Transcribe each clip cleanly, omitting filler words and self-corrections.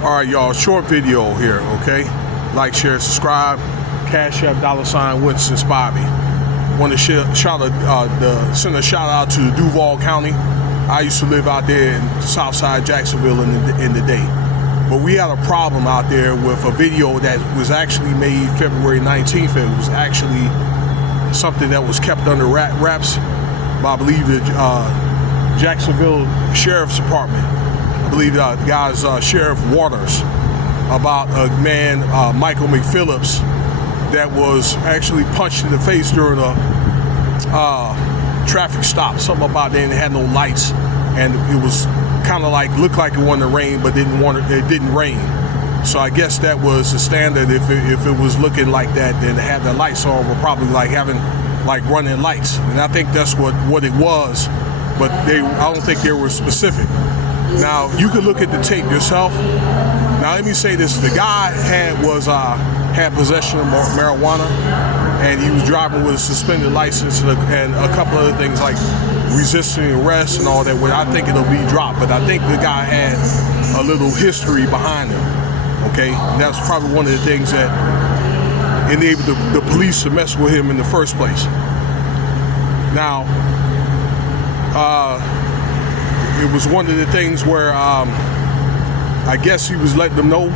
All right, y'all, short video here, okay? Like, share, subscribe. Cash App $ Winston Spivey. Want to send a shout out to Duval County. I used to live out there in Southside Jacksonville in the day. But we had a problem out there with a video that was actually made February 19th. It was actually something that was kept under wraps by, I believe, the Jacksonville Sheriff's Department. I believe the guy's Sheriff Waters, about a man, Michael McPhillips, that was actually punched in the face during a traffic stop. Something about they had no lights, and it was kind of like, looked like it wanted to rain, but it didn't rain. So I guess that was the standard. If it was looking like that, then to have the lights on were probably like having like running lights, and I think that's what it was. But I don't think they were specific. Now you can look at the tape yourself. Now let me say this: the guy had possession of marijuana, and he was driving with a suspended license and a couple other things like resisting arrest and all that. Where I think it'll be dropped, but I think the guy had a little history behind him. Okay, and that's probably one of the things that enabled the police to mess with him in the first place. Now, it was one of the things where I guess he was letting them know,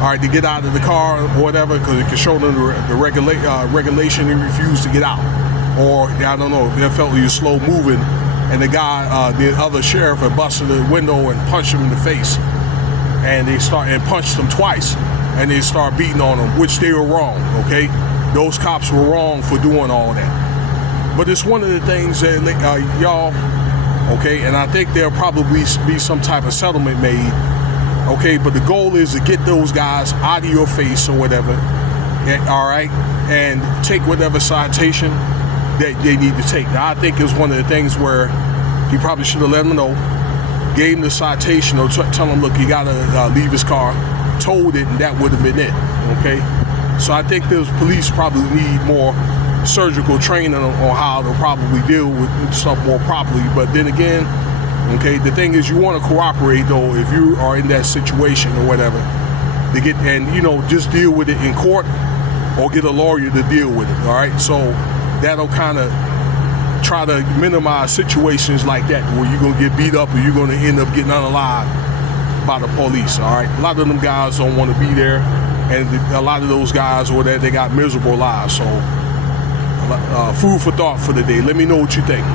all right, to get out of the car or whatever, because it could show them the regulation. He refused to get out, or I don't know, they felt he was slow moving, and the guy, the other sheriff, had busted the window and punched him in the face, and punched him twice, and they start beating on him, which they were wrong. Okay, those cops were wrong for doing all that. But it's one of the things that y'all. Okay, and I think there'll probably be some type of settlement made. Okay, but the goal is to get those guys out of your face or whatever, all right, and take whatever citation that they need to take. Now, I think it's one of the things where he probably should have let them know, gave him the citation, or tell him, look, you gotta leave his car, told it, and that would have been it. Okay, so I think those police probably need more surgical training on how to probably deal with stuff more properly. But then again, okay, the thing is, you want to cooperate though if you are in that situation or whatever, to get, and just deal with it in court or get a lawyer to deal with it. All right, so that'll kind of try to minimize situations like that where you're gonna get beat up or you're gonna end up getting unalived by the police. All right, a lot of them guys don't want to be there, and a lot of those guys, or that they got miserable lives. So food for thought for the day. Let me know what you think.